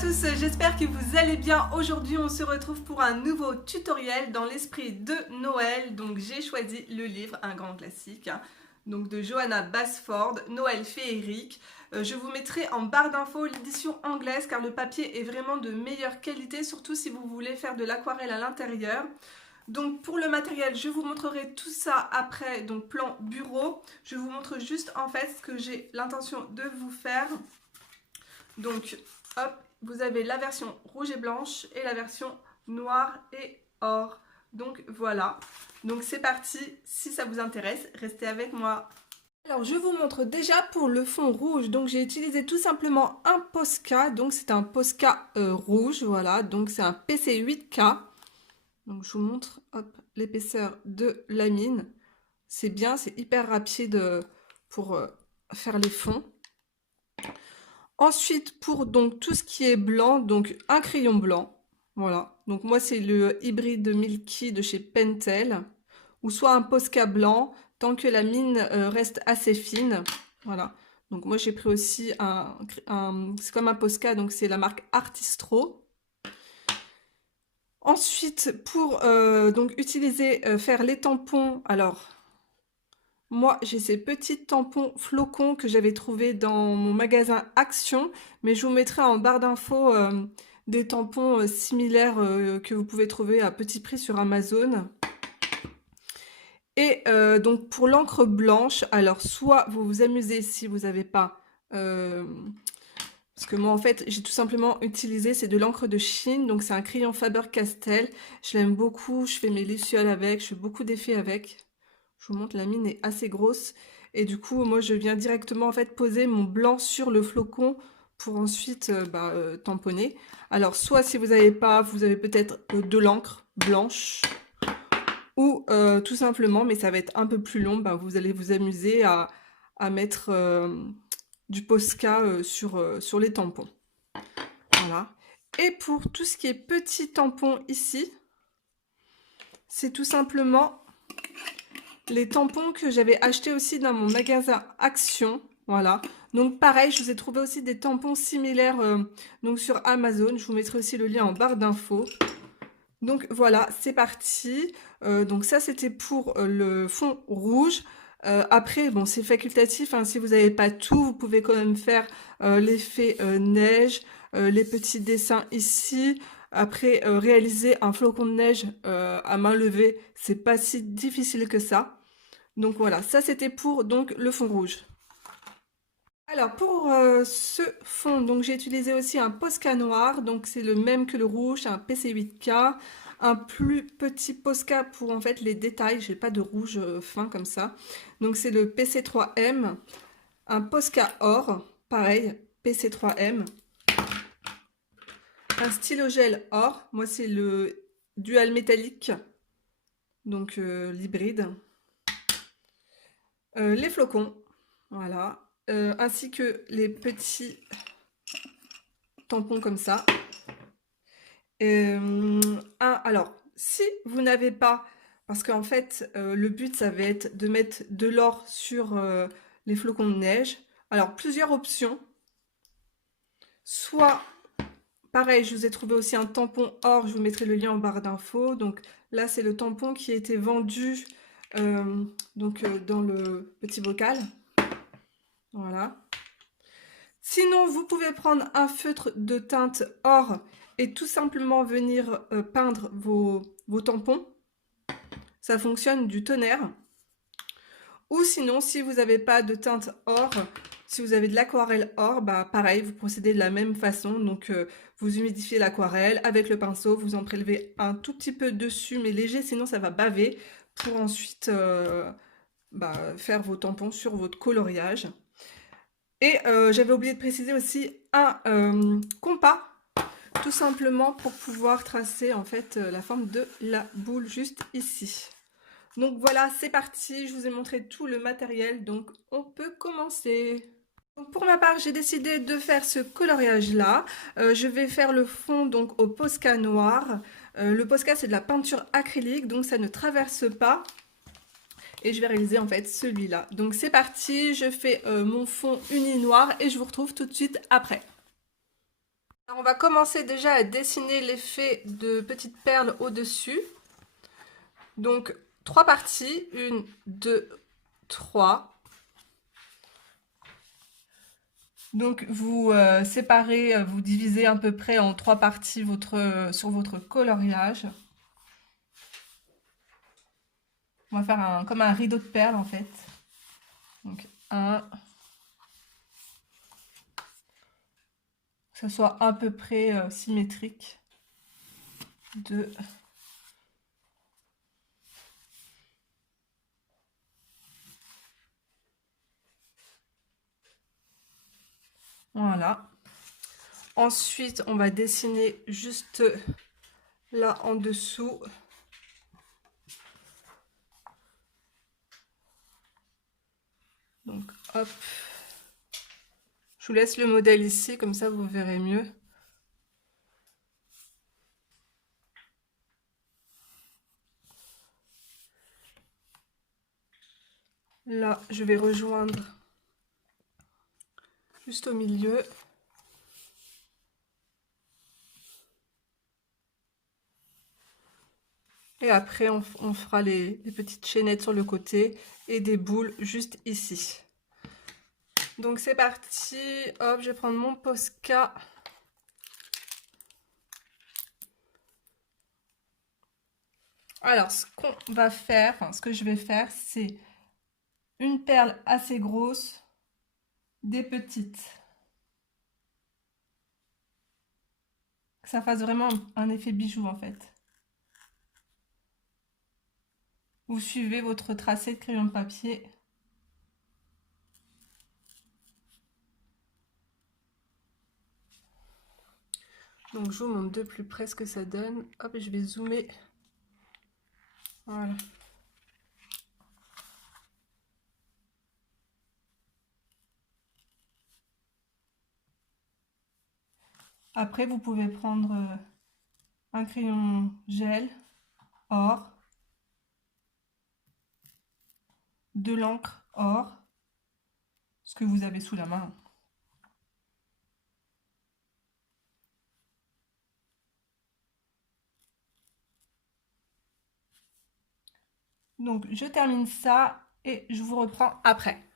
tous, j'espère que vous allez bien. Aujourd'hui on se retrouve pour un nouveau tutoriel dans l'esprit de Noël. Donc j'ai choisi le livre, un grand classique, donc de Johanna Basford, Noël féerique. Je vous mettrai en barre d'infos l'édition anglaise car le papier est vraiment de meilleure qualité, surtout si vous voulez faire de l'aquarelle à l'intérieur. Donc pour le matériel, je vous montrerai tout ça après, donc plan bureau. Je vous montre juste en fait ce que j'ai l'intention de vous faire. Donc hop, vous avez la version rouge et blanche et la version noire et or. Donc voilà, donc c'est parti, si ça vous intéresse, restez avec moi. Alors je vous montre déjà pour le fond rouge, donc j'ai utilisé tout simplement un Posca, donc c'est un Posca rouge, voilà, donc c'est un PC 8K. Donc je vous montre l'épaisseur de la mine, c'est bien, c'est hyper rapide pour faire les fonds. Ensuite, pour donc tout ce qui est blanc, donc un crayon blanc, voilà. Donc moi c'est le hybride Milky de chez Pentel, ou soit un Posca blanc, tant que la mine reste assez fine, voilà. Donc moi j'ai pris aussi c'est comme un Posca, donc c'est la marque Artistro. Ensuite, pour donc utiliser, faire les tampons, alors moi, j'ai ces petits tampons flocons que j'avais trouvés dans mon magasin Action, mais je vous mettrai en barre d'infos des tampons similaires que vous pouvez trouver à petit prix sur Amazon. Et donc pour l'encre blanche, alors soit vous vous amusez si vous n'avez pas, parce que moi en fait j'ai tout simplement utilisé, c'est de l'encre de Chine, donc c'est un crayon Faber-Castell, je l'aime beaucoup, je fais mes lucioles avec, je fais beaucoup d'effets avec. Je vous montre, la mine est assez grosse. Et du coup, moi, je viens directement en fait poser mon blanc sur le flocon pour ensuite tamponner. Alors, soit si vous n'avez pas, vous avez peut-être de l'encre blanche ou tout simplement, mais ça va être un peu plus long, vous allez vous amuser à mettre du Posca sur les tampons. Voilà. Et pour tout ce qui est petits tampons ici, c'est tout simplement les tampons que j'avais achetés aussi dans mon magasin Action, voilà. Donc pareil, je vous ai trouvé aussi des tampons similaires donc sur Amazon. Je vous mettrai aussi le lien en barre d'infos. Donc voilà, c'est parti. Donc ça, c'était pour le fond rouge. Après, bon, c'est facultatif, hein. Si vous n'avez pas tout, vous pouvez quand même faire l'effet neige, les petits dessins ici. Après, réaliser un flocon de neige à main levée, c'est pas si difficile que ça. Donc voilà, ça c'était pour donc le fond rouge. Alors pour ce fond, donc j'ai utilisé aussi un Posca noir, donc c'est le même que le rouge, un PC 8K, un plus petit Posca pour en fait les détails, j'ai pas de rouge fin comme ça. Donc c'est le PC 3M, un Posca or, pareil, PC 3M, un stylo gel or, moi c'est le dual métallique, donc l'hybride. Les flocons, voilà, ainsi que les petits tampons comme ça. Alors, si vous n'avez pas, parce qu'en fait, le but, ça va être de mettre de l'or sur les flocons de neige. Alors, plusieurs options. Soit, pareil, je vous ai trouvé aussi un tampon or, je vous mettrai le lien en barre d'infos. Donc là, c'est le tampon qui a été vendu dans le petit bocal. Voilà. Sinon, vous pouvez prendre un feutre de teinte or et tout simplement venir peindre vos tampons. Ça fonctionne du tonnerre. Ou sinon, si vous n'avez pas de teinte or, si vous avez de l'aquarelle or, pareil, vous procédez de la même façon. Donc, vous humidifiez l'aquarelle avec le pinceau, vous en prélevez un tout petit peu dessus, mais léger, sinon ça va baver, pour ensuite faire vos tampons sur votre coloriage. Et j'avais oublié de préciser aussi un compas, tout simplement pour pouvoir tracer en fait la forme de la boule juste ici. Donc voilà, c'est parti, je vous ai montré tout le matériel, donc on peut commencer. Donc pour ma part, j'ai décidé de faire ce coloriage là. Je vais faire le fond donc au Posca noir. Le Posca, c'est de la peinture acrylique, donc ça ne traverse pas. Et je vais réaliser en fait celui-là. Donc c'est parti, je fais mon fond uni noir et je vous retrouve tout de suite après. Alors, on va commencer déjà à dessiner l'effet de petites perles au-dessus. Donc, 3 parties, 1, 2, 3. Donc, vous séparez, vous divisez à peu près en 3 parties sur votre coloriage. On va faire comme un rideau de perles en fait. Donc, 1, que ça soit à peu près symétrique. 2. Voilà. Ensuite, on va dessiner juste là en dessous. Donc, hop. Je vous laisse le modèle ici, comme ça vous verrez mieux. Là, je vais rejoindre juste au milieu. Et après, on fera les petites chaînettes sur le côté et des boules juste ici. Donc c'est parti. Hop, je vais prendre mon Posca. Alors, ce qu'on va faire, enfin, ce que je vais faire, c'est une perle assez grosse, des petites. Que ça fasse vraiment un effet bijou en fait. Vous suivez votre tracé de crayon de papier. Donc je vous montre de plus près ce que ça donne. Hop, je vais zoomer. Voilà. Après, vous pouvez prendre un crayon gel, or, de l'encre or, ce que vous avez sous la main. Donc je termine ça et je vous reprends après.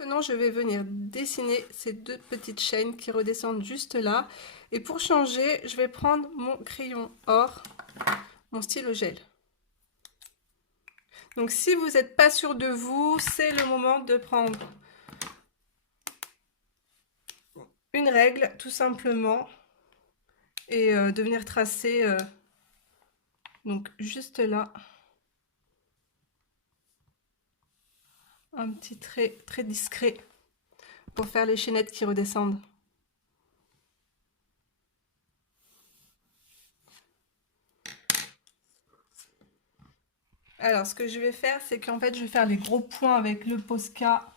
Maintenant, je vais venir dessiner ces 2 petites chaînes qui redescendent juste là. Et pour changer, je vais prendre mon crayon or, mon stylo gel. Donc si vous n'êtes pas sûr de vous, c'est le moment de prendre une règle tout simplement et de venir tracer donc juste là un petit trait très discret pour faire les chaînettes qui redescendent. Alors ce que je vais faire, c'est qu'en fait je vais faire les gros points avec le Posca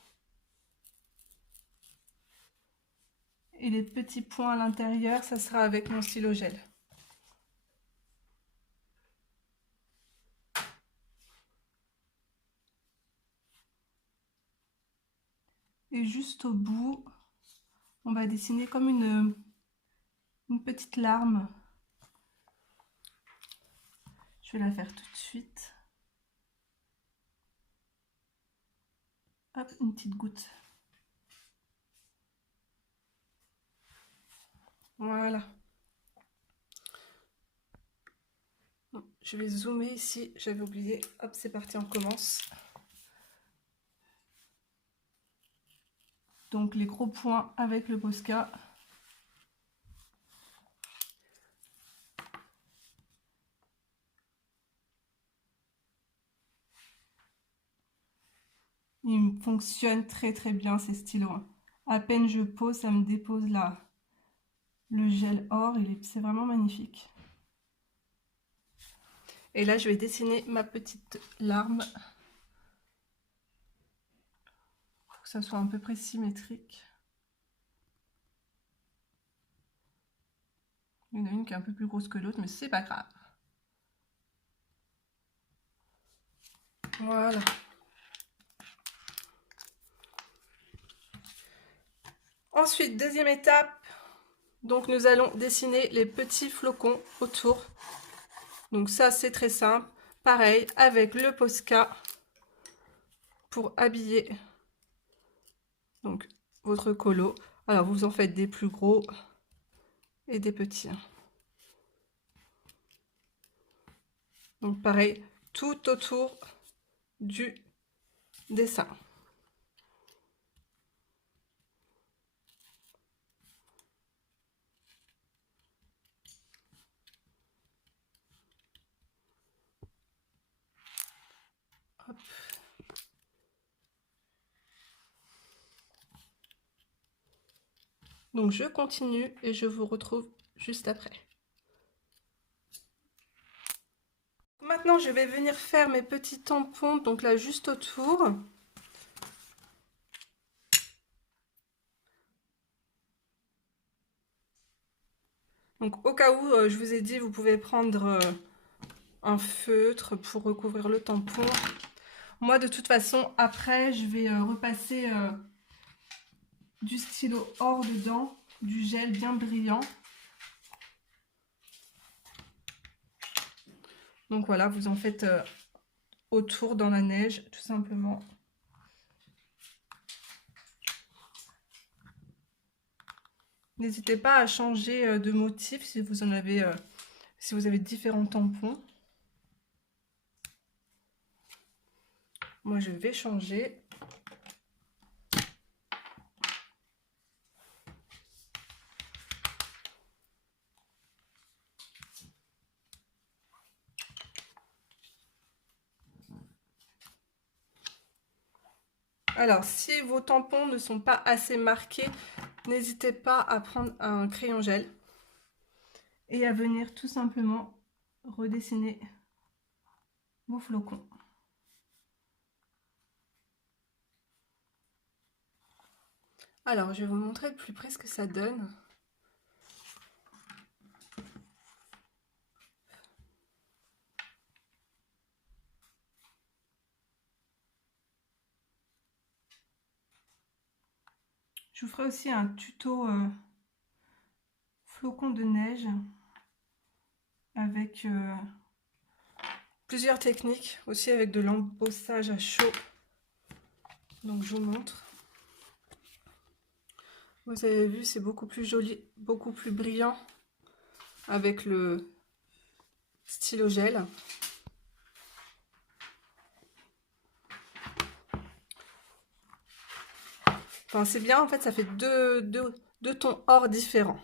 et les petits points à l'intérieur, ça sera avec mon stylo gel. Et juste au bout, on va dessiner comme une petite larme. Je vais la faire tout de suite. Hop, une petite goutte. Voilà. Je vais zoomer ici, j'avais oublié. Hop, c'est parti, on commence. Donc les gros points avec le Posca. Il fonctionne très très bien ces stylos. À peine je pose, ça me dépose là. Le gel or, c'est vraiment magnifique. Et là, je vais dessiner ma petite larme. Pour que ça soit à peu près symétrique. Il y en a une qui est un peu plus grosse que l'autre, mais c'est pas grave. Voilà. Ensuite, deuxième étape, Donc nous allons dessiner les petits flocons autour. Donc ça c'est très simple. Pareil avec le Posca pour habiller donc votre colo. Alors vous en faites des plus gros et des petits. Donc pareil, tout autour du dessin. Hop. Donc je continue et je vous retrouve juste après. Maintenant je vais venir faire mes petits tampons, donc là juste autour. Donc au cas où, je vous ai dit, vous pouvez prendre un feutre pour recouvrir le tampon. Moi de toute façon après je vais repasser du stylo or dedans, du gel bien brillant. Donc voilà, vous en faites autour dans la neige tout simplement. N'hésitez pas à changer de motif si vous en avez, si vous avez différents tampons. Moi je vais changer. Alors, si vos tampons ne sont pas assez marqués, n'hésitez pas à prendre un crayon gel et à venir tout simplement redessiner vos flocons. Alors, je vais vous montrer de plus près ce que ça donne. Je vous ferai aussi un tuto flocons de neige avec plusieurs techniques, aussi avec de l'embossage à chaud. Donc je vous montre. Vous avez vu, c'est beaucoup plus joli, beaucoup plus brillant avec le stylo gel. Enfin, c'est bien, en fait, ça fait deux tons or différents.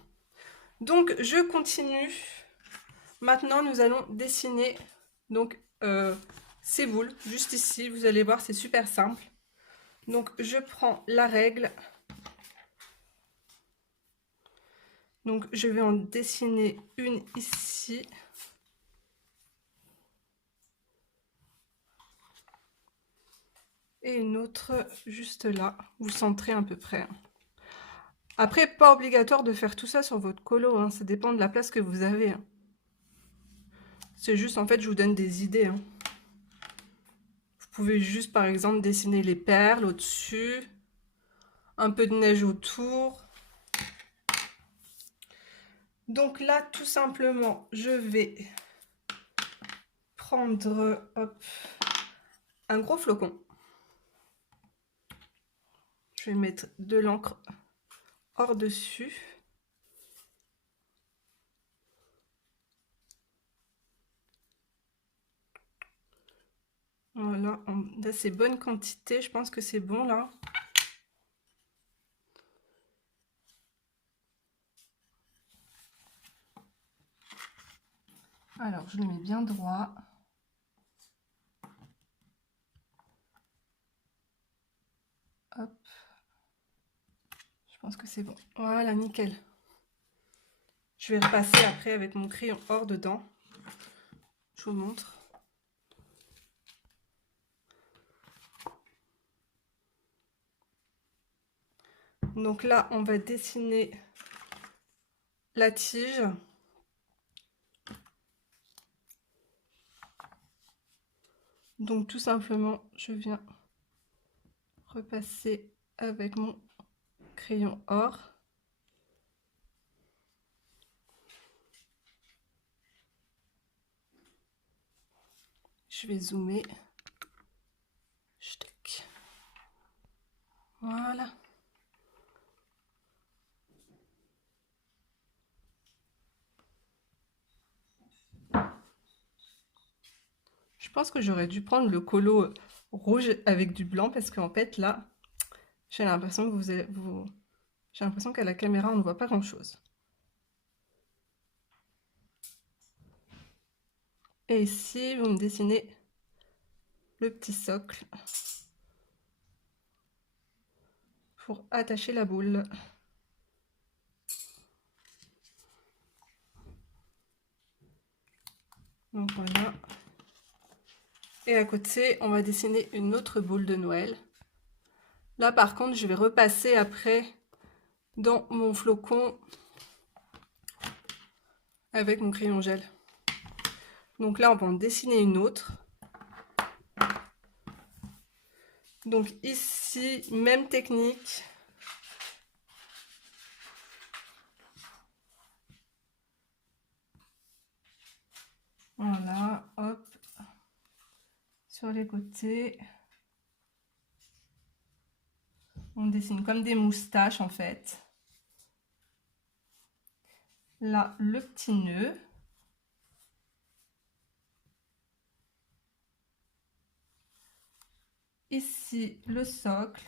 Donc, je continue. Maintenant, nous allons dessiner donc ces boules, juste ici. Vous allez voir, c'est super simple. Donc, je prends la règle. Donc, je vais en dessiner une ici. Et une autre juste là. Vous centrez à peu près. Après, pas obligatoire de faire tout ça sur votre colo, hein. Ça dépend de la place que vous avez. Hein. C'est juste, en fait, je vous donne des idées. Hein. Vous pouvez juste, par exemple, dessiner les perles au-dessus. Un peu de neige autour. Donc là, tout simplement, je vais prendre hop, un gros flocon. Je vais mettre de l'encre hors dessus. Voilà, là c'est bonne quantité, je pense que c'est bon là. Alors, je le mets bien droit. Hop. Je pense que c'est bon. Voilà, nickel. Je vais repasser après avec mon crayon or dedans. Je vous montre. Donc là, on va dessiner la tige. Donc tout simplement, je viens repasser avec mon crayon or. Je vais zoomer. Ch'tac. Voilà. Je pense que j'aurais dû prendre le colo rouge avec du blanc parce qu'en fait là, j'ai l'impression que j'ai l'impression qu'à la caméra on ne voit pas grand-chose. Et ici, vous me dessinez le petit socle pour attacher la boule. Donc voilà. Et à côté, on va dessiner une autre boule de Noël. Là, par contre, je vais repasser après dans mon flocon avec mon crayon gel. Donc là, on va en dessiner une autre. Donc ici, même technique. Voilà, hop, sur les côtés. On dessine comme des moustaches en fait. Là, le petit nœud. Ici, le socle.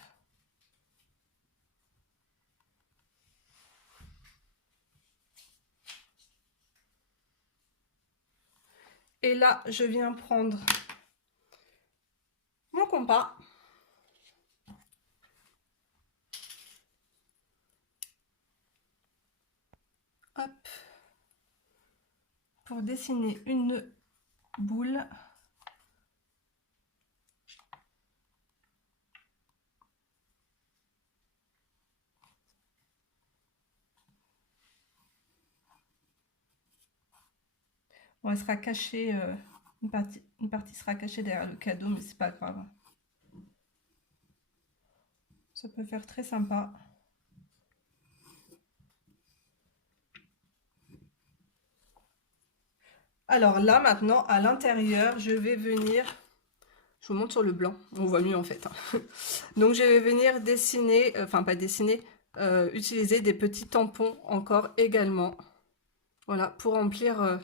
Et là, je viens prendre mon compas. Hop. Pour dessiner une boule. Bon, elle sera cachée, une partie sera cachée derrière le cadeau, mais c'est pas grave. Ça peut faire très sympa. Alors là, maintenant, à l'intérieur, je vais venir... Je vous montre sur le blanc, on voit mieux en fait. Donc je vais venir dessiner, enfin pas dessiner, utiliser des petits tampons encore également. Voilà, pour remplir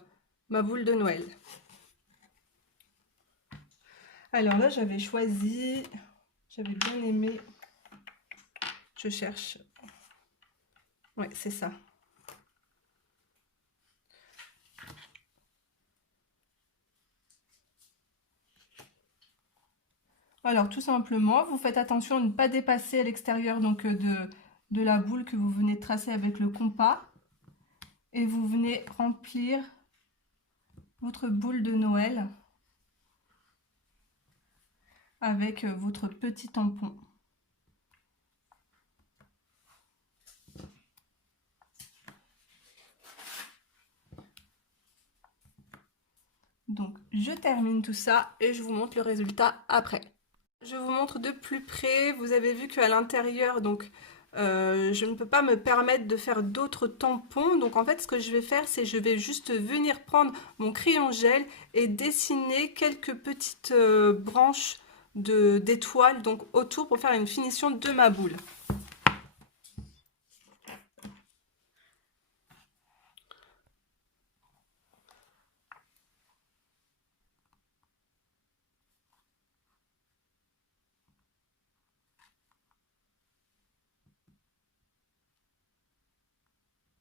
ma boule de Noël. Alors là, j'avais choisi, j'avais bien aimé, je cherche, ouais, c'est ça. Alors tout simplement, vous faites attention à ne pas dépasser à l'extérieur donc de la boule que vous venez de tracer avec le compas. Et vous venez remplir votre boule de Noël avec votre petit tampon. Donc je termine tout ça et je vous montre le résultat après. Je vous montre de plus près. Vous avez vu qu'à l'intérieur, donc je ne peux pas me permettre de faire d'autres tampons. Donc en fait, ce que je vais faire, c'est je vais juste venir prendre mon crayon gel et dessiner quelques petites branches d'étoiles donc autour pour faire une finition de ma boule.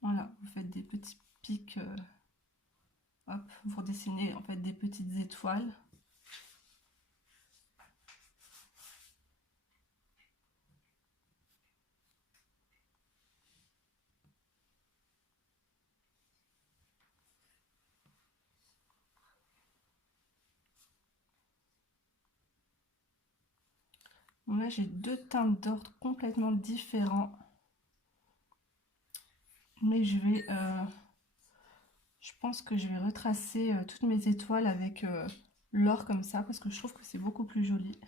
Voilà, vous faites des petits pics, hop, vous dessinez en fait des petites étoiles. Bon, là j'ai deux teintes d'ordre complètement différents, mais je pense que je vais retracer toutes mes étoiles avec l'or comme ça parce que je trouve que c'est beaucoup plus joli.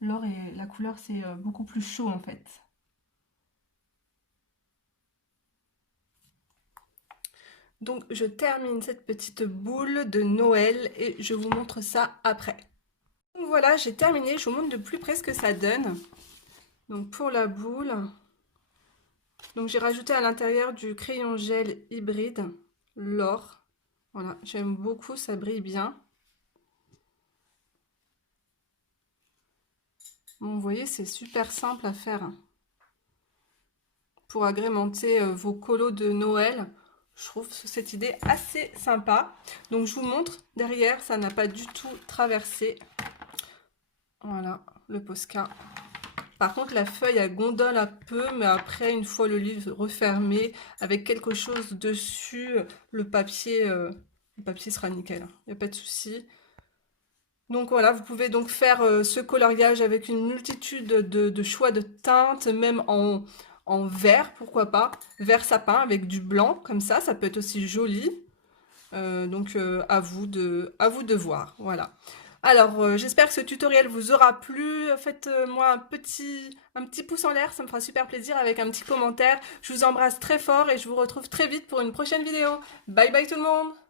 L'or et la couleur c'est beaucoup plus chaud en fait. Donc je termine cette petite boule de Noël et je vous montre ça après. Donc voilà, j'ai terminé, je vous montre de plus près ce que ça donne. Donc pour la boule, donc j'ai rajouté à l'intérieur du crayon gel hybride, l'or. Voilà, j'aime beaucoup, ça brille bien. Bon, vous voyez, c'est super simple à faire. Pour agrémenter vos colos de Noël, je trouve cette idée assez sympa. Donc je vous montre, derrière, ça n'a pas du tout traversé. Voilà, le Posca. Par contre, la feuille, elle gondole un peu, mais après, une fois le livre refermé, avec quelque chose dessus, le papier sera nickel. Il n'y a pas de souci. Donc voilà, vous pouvez donc faire ce coloriage avec une multitude de choix de teintes, même en vert, pourquoi pas. Vert sapin avec du blanc, comme ça peut être aussi joli. Donc à vous de voir, voilà. Alors j'espère que ce tutoriel vous aura plu. Faites-moi un petit pouce en l'air, ça me fera super plaisir avec un petit commentaire. Je vous embrasse très fort et je vous retrouve très vite pour une prochaine vidéo. Bye bye tout le monde!